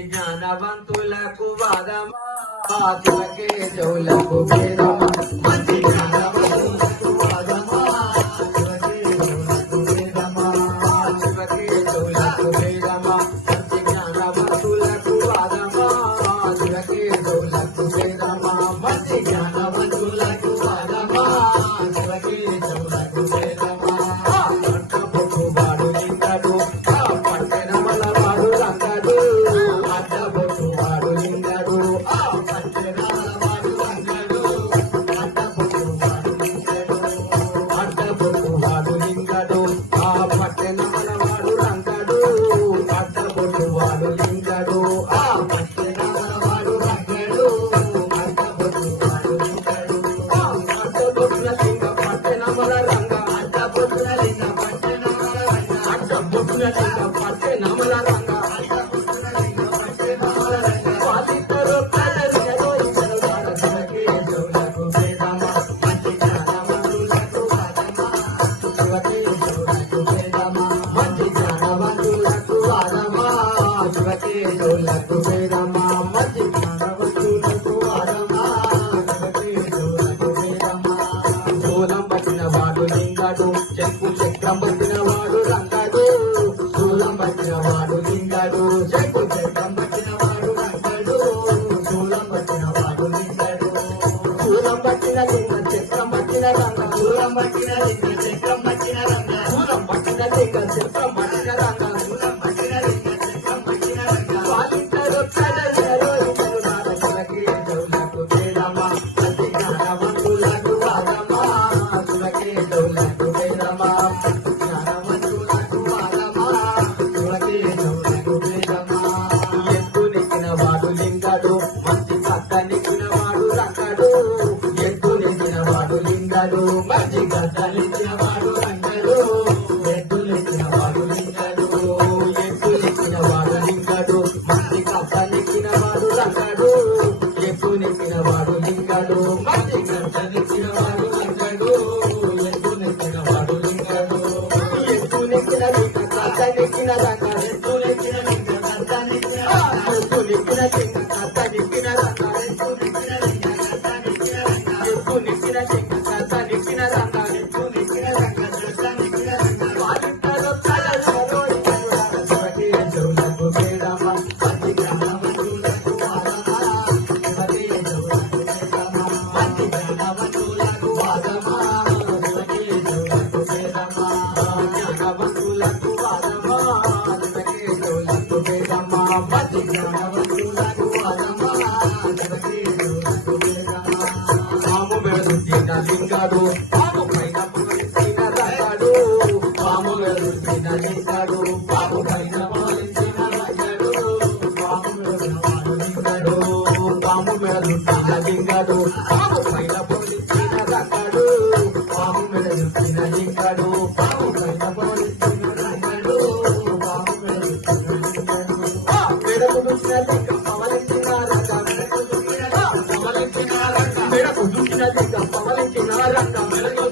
జ్ఞానవంతులకు వాదమా కేశవులకు వేదమా? మంచి జ్ఞానవంతులకు వాదమా? మంచి జ్ఞానవంతులకు వాదమా? మంచి జ్ఞానవంతులకు नाम ला रंगा పట్టిన తిన్న చక్రం పట్టిన రంగ దూరం పట్టిన తిన్న చక్రం రంగ దూరం పట్టిన తిన్న చక్రం రంగ Hallelujah. నిందడు బాబు పైన మాలించి నడడు బాబు నిందడు బాబు మెడలు నిందడు బాబు పైన పోలించి నడడు బాబు మెడలు నిందడు బాబు పైన పోలించి నడడు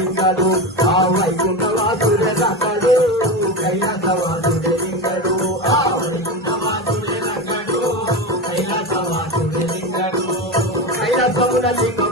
లింగడు ఆ వైకుంఠ వాసుడే రకడు కైలాస వాసుడే లింగడు ఆ వైకుంఠ వాసుడే రకడు కైలాస వాసుడే లింగడు కైలాసమున లింగడు